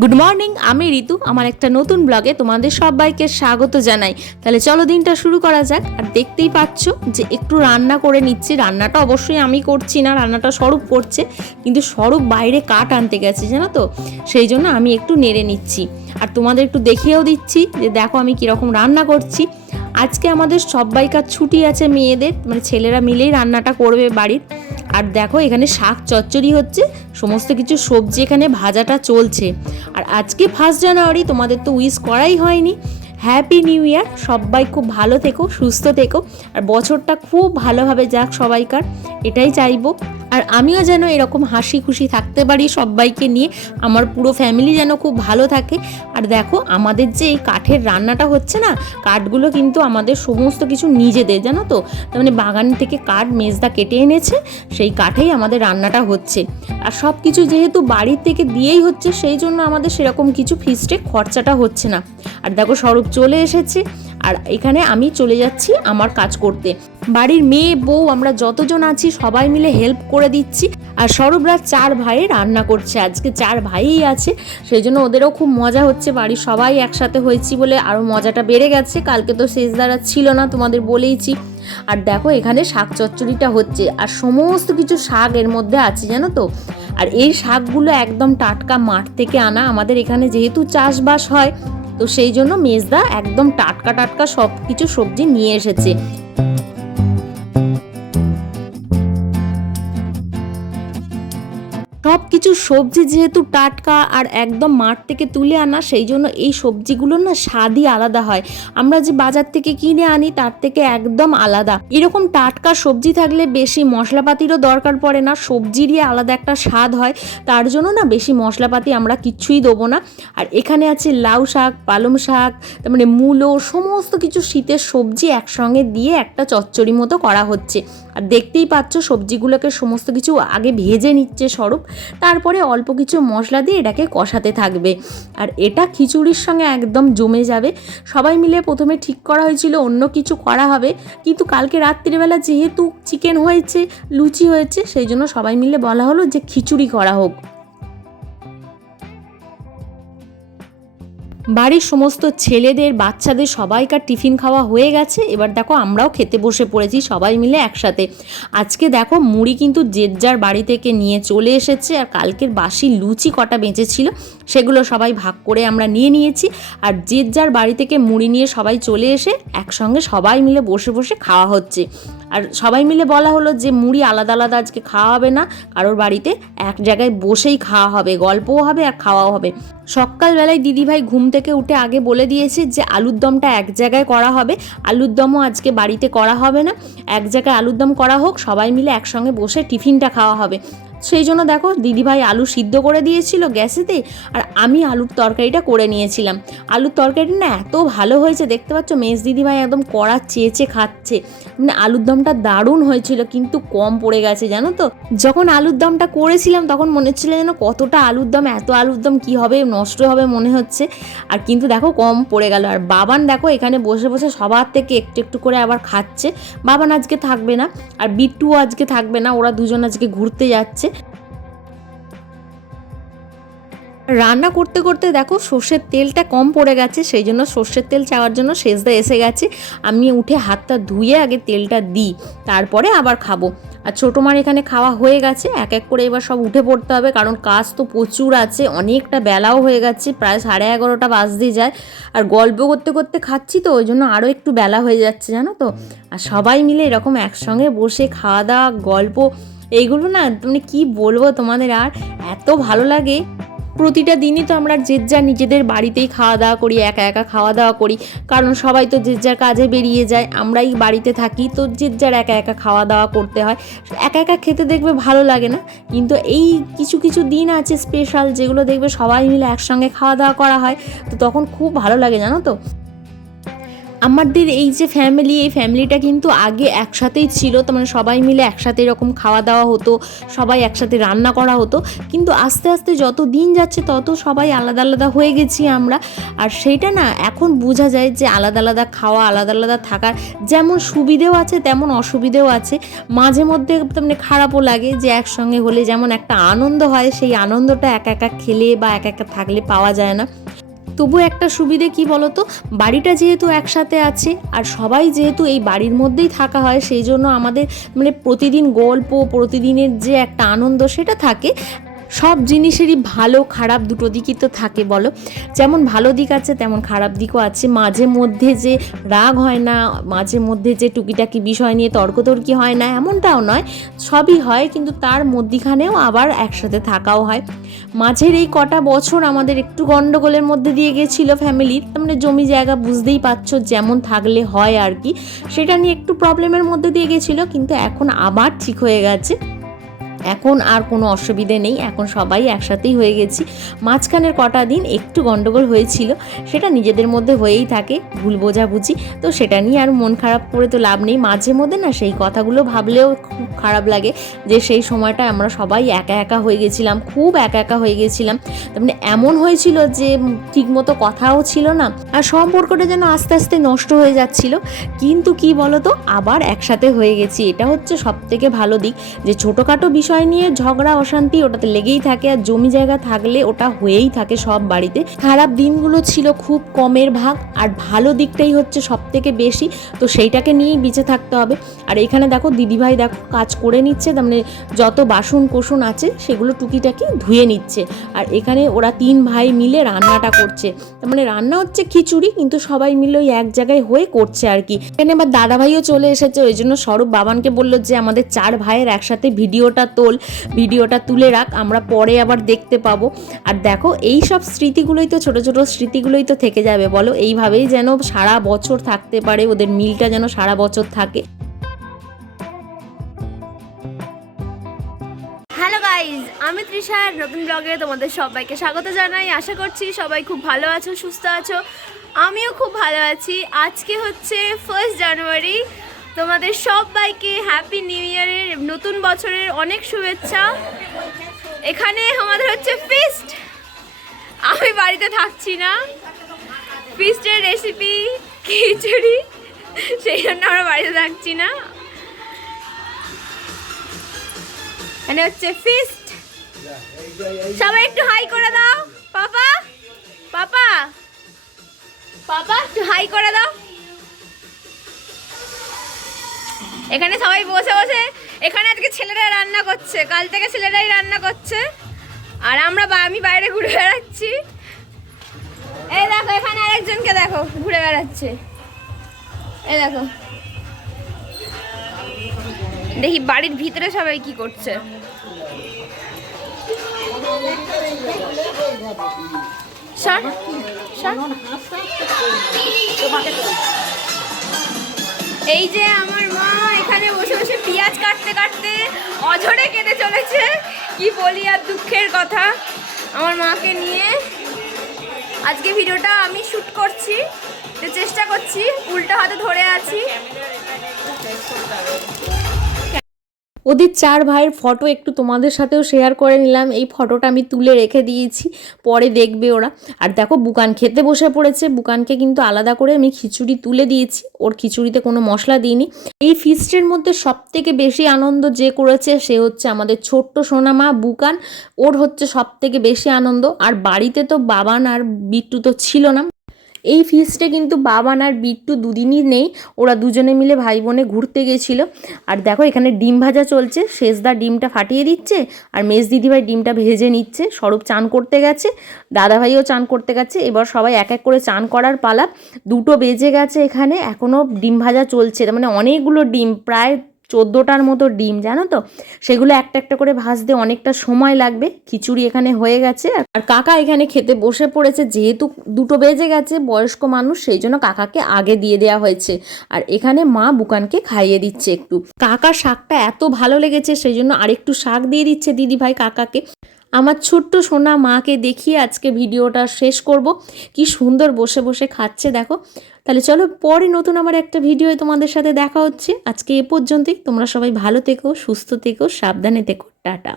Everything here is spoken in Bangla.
গুড মর্নিং আমি ঋতু। আমার একটা নতুন ব্লগে তোমাদের সবাইকে স্বাগত জানাই। তাহলে চলো দিনটা শুরু করা যাক। আর দেখতেই পাচ্ছ যে একটু রান্না করে নিচ্ছি। রান্নাটা অবশ্যই আমি করছি না, রান্নাটা স্বরূপ করছে। কিন্তু স্বরূপ বাইরে কাঠ আনতে গেছে, জানো তো? সেই জন্য আমি একটু নেড়ে নিচ্ছি। আর তোমাদের একটু দেখিয়েও দিচ্ছি যে দেখো আমি কীরকম রান্না করছি। আজকে আমাদের সবাইকার ছুটি আছে মেয়েদের। মানে ছেলেরা মিলেই রান্নাটা করবে বাড়ির। আর দেখো এখানে শাক চচ্চড়ি হচ্ছে, সমস্ত কিছু সবজি এখানে ভাজাটা চলছে। আর আজকে ফার্স্ট জানুয়ারি তোমাদের তো উইশ করাই হয়নি। হ্যাপি নিউ ইয়ার সবাই খুব ভালো থেকো, সুস্থ থেকো। আর বছরটা খুব ভালোভাবে যাক সবাইকার, এটাই চাইব। আর আমিও যেন এরকম হাসি খুশি থাকতে পারি সবাইকে নিয়ে, আমার পুরো ফ্যামিলি যেন খুব ভালো থাকে। আর দেখো, আমাদের যে এই কাঠের রান্নাটা হচ্ছে না, কাঠগুলো কিন্তু আমাদের সমস্ত কিছু নিজেদের, জানো তো? মানে বাগান থেকে কাঠ মেজদা কেটে এনেছে, সেই কাঠেই আমাদের রান্নাটা হচ্ছে। আর সব কিছু যেহেতু বাড়ির থেকে দিয়েই হচ্ছে, সেই জন্য আমাদের সেরকম কিছু ফিস্টে খরচাটা হচ্ছে না। আর দেখো, স্বরূপ চলে এসেছে। আর এখানে আমি চলে যাচ্ছি আমার কাজ করতে। বাড়ির মেয়ে, বউ, আমরা যতজন আছি সবাই মিলে হেল্প করে দিচ্ছি। আর স্বরূপরা চার ভাই রান্না করছে। আজকে চার ভাইই আছে সেই জন্য ওদেরও খুব মজা হচ্ছে। বাড়ির সবাই একসাথে হয়েছি বলে আরও মজাটা বেড়ে গেছে। কালকে তো শেষ দ্বারা ছিল না, তোমাদের বলেইছি। আর দেখো, এখানে শাক চচ্চড়িটা হচ্ছে। আর সমস্ত কিছু শাক এর মধ্যে আছে, জানো তো? আর এই শাকগুলো একদম টাটকা মাঠ থেকে আনা। আমাদের এখানে যেহেতু চাষবাস হয় তো সেই জন্য মেজদা একদম টাটকা টাটকা সব কিছু সবজি নিয়ে এসেছে। সব কিছু সবজি যেহেতু টাটকা আর একদম মাঠ থেকে তুলে আনা, সেই জন্য এই সবজিগুলোর না স্বাদই আলাদা হয়। আমরা যে বাজার থেকে কিনে আনি, তার থেকে একদম আলাদা। এরকম টাটকা সবজি থাকলে বেশি মশলাপাতিরও দরকার পড়ে না, সবজিরই আলাদা একটা স্বাদ হয়। তার জন্য না বেশি মশলাপাতি আমরা কিচ্ছুই দেবো না। আর এখানে আছে লাউ শাক, পালং শাক তার মানে মূলো, সমস্ত কিছু শীতের সবজি একসঙ্গে দিয়ে একটা চচ্চড়ি মতো করা হচ্ছে। আর দেখতেই পাচ্ছ সবজিগুলোকে সমস্ত কিছু আগে ভেজে নিচ্ছে স্বরূপ তারপরে অল্প কিছু মশলা দিয়ে এটাকে কষাতে থাকবে। আর এটা খিচুড়ির সঙ্গে একদম জমে যাবে। সবাই মিলে প্রথমে ঠিক করা হয়েছিল, অন্য কিছু করা হবে। কিন্তু কালকে রাত্রিবেলা যেহেতু চিকেন হয়েছে, লুচি হয়েছে, সেই জন্য সবাই মিলে বলা হলো যে খিচুড়ি করা হোক। বাড়ির সমস্ত ছেলেদের, বাচ্চাদের সবাইকার টিফিন খাওয়া হয়ে গেছে। এবার দেখো আমরাও খেতে বসে পড়েছি, সবাই মিলে একসাথে। আজকে দেখো মুড়ি কিন্তু যার বাড়ি থেকে নিয়ে চলে এসেছে আর কালকের বাসি লুচি কটা বেঁচেছিল, সেগুলো সবাই ভাগ করে আমরা নিয়ে নিয়েছি। আর যার বাড়ি থেকে মুড়ি নিয়ে সবাই চলে এসে একসঙ্গে সবাই মিলে বসে বসে খাওয়া হচ্ছে। আর সবাই মিলে বলা হলো যে মুড়ি আলাদা আলাদা আজকে খাওয়া হবে না, কারোর বাড়িতে এক জায়গায় বসেই খাওয়া হবে, গল্পও হবে আর খাওয়াও হবে। সকালবেলায় দিদিভাই ঘুম থেকে উঠে আগে বলে দিয়েছি যে আলুর দমটা এক জায়গায় করা হবে। আলুর দমও আজকে বাড়িতে করা হবে না। এক জায়গায় আলুর দম করা হোক, সবাই মিলে একসঙ্গে বসে টিফিনটা খাওয়া হবে। সেই জন্য দেখো দিদিভাই আলু সিদ্ধ করে দিয়েছিল গ্যাসেতে, আর আমি আলুর তরকারিটা করে নিয়েছিলাম। আলুর তরকারিটা না এত ভালো হয়েছে, দেখতে পাচ্ছ মেজ দিদিভাই একদম কড়া চেয়েচে খাচ্ছে। মানে আলুর দমটা দারুণ হয়েছিল, কিন্তু কম পড়ে গেছে, জানো তো? যখন আলুর দমটা করেছিলাম, তখন মনে হচ্ছিল যেন কতটা আলুর দম, এত আলুর দম কী হবে, নষ্ট হবে মনে হচ্ছে। আর কিন্তু দেখো কম পড়ে গেল। আর বাবান দেখো এখানে বসে বসে সবার থেকে একটু একটু করে আবার খাচ্ছে। বাবান আজকে থাকবে না, আর বিট্টুও আজকে থাকবে না, ওরা দুজন আজকে ঘুরতে যাচ্ছে। রান্না করতে করতে দেখো সর্ষের তেলটা কম পড়ে গেছে, সেই জন্য সর্ষের তেল চাওয়ার জন্য সেজদা এসে গেছে। আমি উঠে হাতটা ধুয়ে আগে তেলটা দিই, তারপরে আবার খাব। আর ছোটো মার এখানে খাওয়া হয়ে গেছে, এক এক করে এবার সব উঠে পড়তে হবে, কারণ কাজ তো প্রচুর আছে, অনেকটা বেলাও হয়ে গেছে, প্রায় সাড়ে এগারোটা বাজতে যায়। আর গল্প করতে করতে খাচ্ছি তো, ওই জন্য আরও একটু বেলা হয়ে যাচ্ছে, জানো তো। আর সবাই মিলে এরকম একসঙ্গে বসে খাওয়া দাওয়া, গল্প, এইগুলো না মানে কি বলব তোমাদের আর, এত ভালো লাগে। প্রতিটা দিনই তো আমরা যে যার নিজেদের বাড়িতেই খাওয়া দাওয়া করি, একা একা খাওয়া দাওয়া করি। কারণ সবাই তো যে যার কাজে বেরিয়ে যায়, আমরাই বাড়িতে থাকি, তো যে যার একা একা খাওয়া দাওয়া করতে হয়, একা একা খেতে দেখবে ভালো লাগে না। কিন্তু এই কিছু কিছু দিন আছে স্পেশাল যেগুলো দেখবে সবাই মিলে একসঙ্গে খাওয়া দাওয়া করা হয়, তো তখন খুব ভালো লাগে, জানো তো? আমাদের এই যে ফ্যামিলি এই ফ্যামিলিটা কিন্তু আগে একসাথেই ছিল। তো মানে সবাই মিলে একসাথে এরকম খাওয়া দাওয়া হতো, সবাই একসাথে রান্না করা হতো। কিন্তু আস্তে আস্তে যত দিন যাচ্ছে, তত সবাই আলাদা আলাদা হয়ে গেছি আমরা। আর সেইটা না, এখন বোঝা যায় যে আলাদা আলাদা খাওয়া, আলাদা আলাদা থাকার যেমন সুবিধেও আছে, তেমন অসুবিধেও আছে। মাঝে মধ্যে মানে খারাপও লাগে যে একসঙ্গে হলে যেমন একটা আনন্দ হয়, সেই আনন্দটা একা একা খেলে বা একা একা থাকলে পাওয়া যায় না। তবু একটা সুবিধে কি বলতো? বাড়িটা যেহেতু একসাথে আছে, আর সবাই যেহেতু এই বাড়ির মধ্যেই থাকা হয়, সেই জন্য আমাদের মানে প্রতিদিন গল্প, প্রতিদিনের যে একটা আনন্দ সেটা থাকে। সব জিনিসেরই ভালো, খারাপ দুটো দিকই তো থাকে, বলো। যেমন ভালো দিক আছে, তেমন খারাপ দিকও আছে। মাঝে মধ্যে যে রাগ হয় না, মাঝে মধ্যে যে টুকিটাকি বিষয় নিয়ে তর্কতর্কি হয় না, এমনটাও নয়। সবই হয়, কিন্তু তার মধ্যিখানেও আবার একসাথে থাকাও হয়। মাঝের এই কটা বছর আমাদের একটু গন্ডগোলের মধ্যে দিয়ে গেছিল ফ্যামিলির মানে জমি জায়গা বুঝতেই পারছ যেমন থাকলে হয় আর কি। সেটা নিয়ে একটু প্রবলেমের মধ্যে দিয়ে গেছিল, কিন্তু এখন আবার ঠিক হয়ে গেছে। এখন আর কোনো অসুবিধে নেই, এখন সবাই একসাথেই হয়ে গেছি। মাঝখানের কটা দিন একটু গণ্ডগোল হয়েছিল, সেটা নিজেদের মধ্যে হয়েই থাকে, ভুল বোঝাবুঝি। তো সেটা নিয়ে আর মন খারাপ করে তো লাভ নেই, মাঝে মধ্যে না সেই কথাগুলো ভাবলেও খুব খারাপ লাগে যে সেই সময়টা আমরা সবাই একা একা হয়ে গেছিলাম, খুব একা একা হয়ে গেছিলাম। তার মানে এমন হয়েছিল যে ঠিকমতো কথাও ছিল না, আর সম্পর্কটা যেন আস্তে আস্তে নষ্ট হয়ে যাচ্ছিল। কিন্তু কি বলতো, আবার একসাথে হয়ে গেছি, এটা হচ্ছে সব থেকে ভালো দিক। যে ছোটোখাটো বিষয় নিয়ে ঝগড়া, অশান্তি ওটাতে লেগেই থাকে আর জমি জায়গা থাকলে ওটা হয়েই থাকে সব বাড়িতে। খারাপ দিনগুলো ছিল খুব কমের ভাগ আর ভালো দিকটাই হচ্ছে সব থেকে বেশি, তো সেইটাকে নিয়েই বেঁচে থাকতে হবে। আর এখানে দেখো দিদিভাই দেখো কাজ করে নিচ্ছে তার মানে যত বাসন কোসন আছে সেগুলো টুকিটাকি ধুয়ে নিচ্ছে। আর এখানে ওরা তিন ভাই মিলে রান্নাটা করছে। তার মানে রান্না হচ্ছে খিচুড়ি, কিন্তু সবাই মিলে ওই এক জায়গায় হয়ে করছে আর কি। এখানে আবার দাদা ভাইও চলে এসেছে, ওই জন্য স্বরূপ বাবানকে বলল যে আমাদের চার ভাইয়ের একসাথে ভিডিওটা তোল, ভিডিওটা তুলে রাখ, আমরা পরে আবার দেখতে পাবো। আর দেখো, এই সব স্মৃতিগুলোই তো, ছোট ছোট স্মৃতিগুলোই তো থেকে যাবে, বলো? এইভাবেই যেন সারা বছর থাকতে পারে, ওদের মিলটা যেন সারা বছর থাকে। আমি তৃষার নতুন ব্লগে তোমাদের সবাইকে স্বাগত জানাই। আশা করছি সবাই খুব ভালো আছো, সুস্থ আছো। আমিও খুব ভালো আছি। আজকে হচ্ছে ফার্স্ট জানুয়ারি তোমাদের সবাইকে হ্যাপি নিউ ইয়ারের নতুন বছরের অনেক শুভেচ্ছা। এখানে আমাদের হচ্ছে ফিস্ট আমি বাড়িতে থাকছি না। ফিস্টের রেসিপি খিচুড়ি, সেই জন্য আমরা বাড়িতে থাকছি না। মানে হচ্ছে ফিস্ট সবাই একটু হাই করে দাও। পাপা? পাপা? পাপা, একটু হাই করে দাও। এখানে সবাই বসে বসে, এখানে আজকে ছেলেরা রান্না করছে, কাল থেকে ছেলেরাই রান্না করছে। আর আমরা আমি বাইরে ঘুরে বেড়াচ্ছি। এই দেখো, এখানে আরেকজনকে দেখো, ঘুরে বেড়াচ্ছে। এই দেখো। দেখি বাড়ির ভিতরে সবাই কি করছে। এই যে আমার মা এখানে বসে বসে পেঁয়াজ কাটতে কাটতে অঝরে কেটে চলেছে। কি বলি আর দুঃখের কথা। আমার মাকে নিয়ে আজকে ভিডিওটা আমি শ্যুট করছি। চেষ্টা করছি, উল্টো হাতে ধরে আছি। ওদের চার ভাইয়ের ফটো একটু তোমাদের সাথেও শেয়ার করে নিলাম। এই ফটোটা আমি তুলে রেখে দিয়েছি, পরে দেখবে ওরা। আর দেখো, বুকান খেতে বসে পড়েছে। বুকানকে কিন্তু আলাদা করে আমি খিচুড়ি তুলে দিয়েছি। ওর খিচুড়িতে কোনো মশলা দিইনি। এই ফিস্টের মধ্যে সব থেকে বেশি আনন্দ যে করেছে, সে হচ্ছে আমাদের ছোট্ট সোনামা বুকান। ওর হচ্ছে সব থেকে বেশি আনন্দ। আর বাড়িতে তো বাবান আর বিট্টু তো ছিল না। এই ফিস্টে কিন্তু বাবান আর বিট্টু দুদিনই নেই, ওরা দুজনে মিলে ভাই বোনে ঘুরতে গেছিল। আর দেখো, এখানে ডিম ভাজা চলছে, শেষদা ডিমটা ফাটিয়ে দিচ্ছে, আর মেজ দিদিভাই ডিমটা ভেজে নিচ্ছে। স্বরূপ চান করতে গেছে, দাদাভাইও চান করতে গেছে, এবার সবাই এক এক করে চান করার পালা। দুটো বেজে গেছে এখানে এখনও ডিম ভাজা চলছে, তার মানে অনেকগুলো ডিম, প্রায় চোদ্দোটার মতো ডিম, জানো তো? সেগুলো একটা একটা করে ভাজতে অনেকটা সময় লাগবে। খিচুড়ি এখানে হয়ে গেছে। আর কাকা এখানে খেতে বসে পড়েছে, যেহেতু দুটো বেজে গেছে বয়স্ক মানুষ, সেই জন্য কাকাকে আগে দিয়ে দেওয়া হয়েছে। আর এখানে মা বুকানকে খাইয়ে দিচ্ছে একটু। কাকা শাকটা এত ভালো লেগেছে, সেই জন্য আরেকটু শাক দিয়ে দিচ্ছে দিদি ভাই কাকাকে। আমার ছোট্ট সোনা মাকে দেখিয়ে আজকে ভিডিওটা শেষ করব। কি সুন্দর বসে বসে খাচ্ছে, দেখো। তাহলে চলো পরে নতুন আমার একটা ভিডিও তোমাদের সাথে দেখা হচ্ছে। আজকে এ পর্যন্তই। তোমরা সবাই ভালো থেকো, সুস্থ থেকো, সাবধানে থেকো। টাটা।